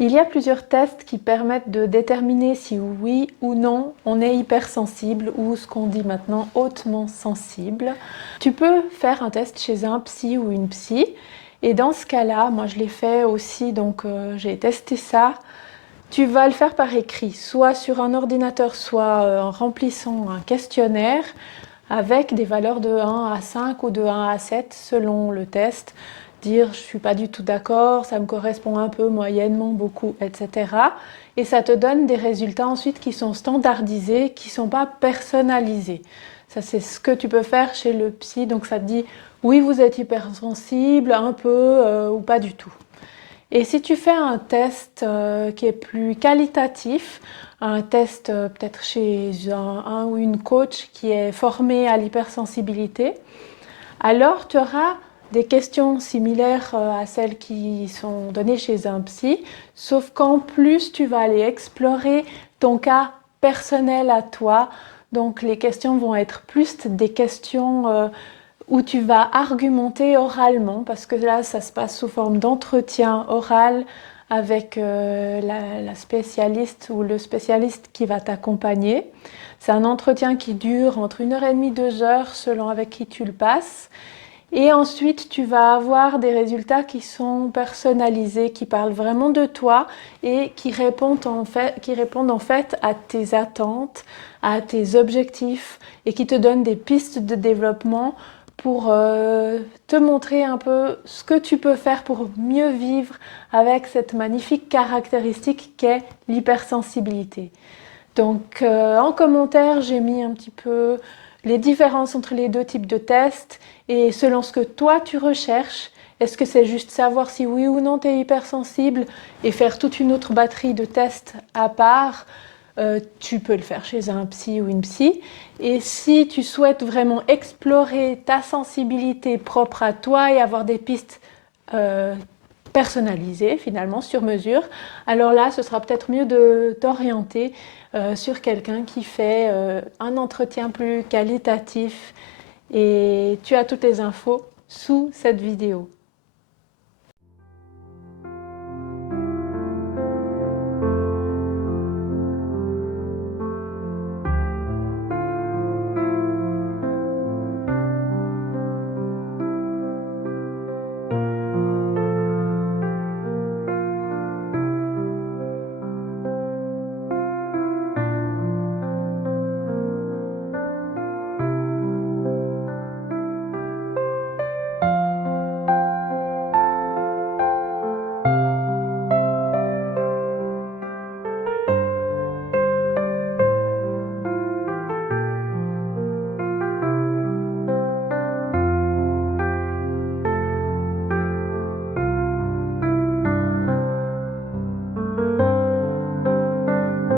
Il y a plusieurs tests qui permettent de déterminer si oui ou non on est hypersensible ou ce qu'on dit maintenant hautement sensible. Tu peux faire un test chez un psy ou une psy et dans ce cas-là, moi je l'ai fait aussi, donc j'ai testé ça. Tu vas le faire par écrit, soit sur un ordinateur, soit en remplissant un questionnaire avec des valeurs de 1 à 5 ou de 1 à 7 selon le test. Dire je ne suis pas du tout d'accord, ça me correspond un peu, moyennement, beaucoup, etc. Et ça te donne des résultats ensuite qui sont standardisés, qui ne sont pas personnalisés. Ça, c'est ce que tu peux faire chez le psy. Donc ça te dit oui, vous êtes hypersensible, un peu ou pas du tout. Et si tu fais un test qui est plus qualitatif, un test peut-être chez un ou une coach qui est formée à l'hypersensibilité, alors tu auras des questions similaires à celles qui sont données chez un psy, sauf qu'en plus tu vas aller explorer ton cas personnel à toi. Donc les questions vont être plus des questions où tu vas argumenter oralement, parce que là, ça se passe sous forme d'entretien oral avec la spécialiste ou le spécialiste qui va t'accompagner. C'est un entretien qui dure entre 1h30 et 2 heures selon avec qui tu le passes. Et ensuite, tu vas avoir des résultats qui sont personnalisés, qui parlent vraiment de toi et qui répondent en fait à tes attentes, à tes objectifs et qui te donnent des pistes de développement pour te montrer un peu ce que tu peux faire pour mieux vivre avec cette magnifique caractéristique qu'est l'hypersensibilité. Donc en commentaire, j'ai mis un petit peu les différences entre les deux types de tests et selon ce que toi tu recherches. Est-ce que c'est juste savoir si oui ou non tu es hypersensible et faire toute une autre batterie de tests à part? Tu peux le faire chez un psy ou une psy. Et si tu souhaites vraiment explorer ta sensibilité propre à toi et avoir des pistes personnalisées finalement sur mesure, alors là ce sera peut-être mieux de t'orienter sur quelqu'un qui fait un entretien plus qualitatif et tu as toutes les infos sous cette vidéo.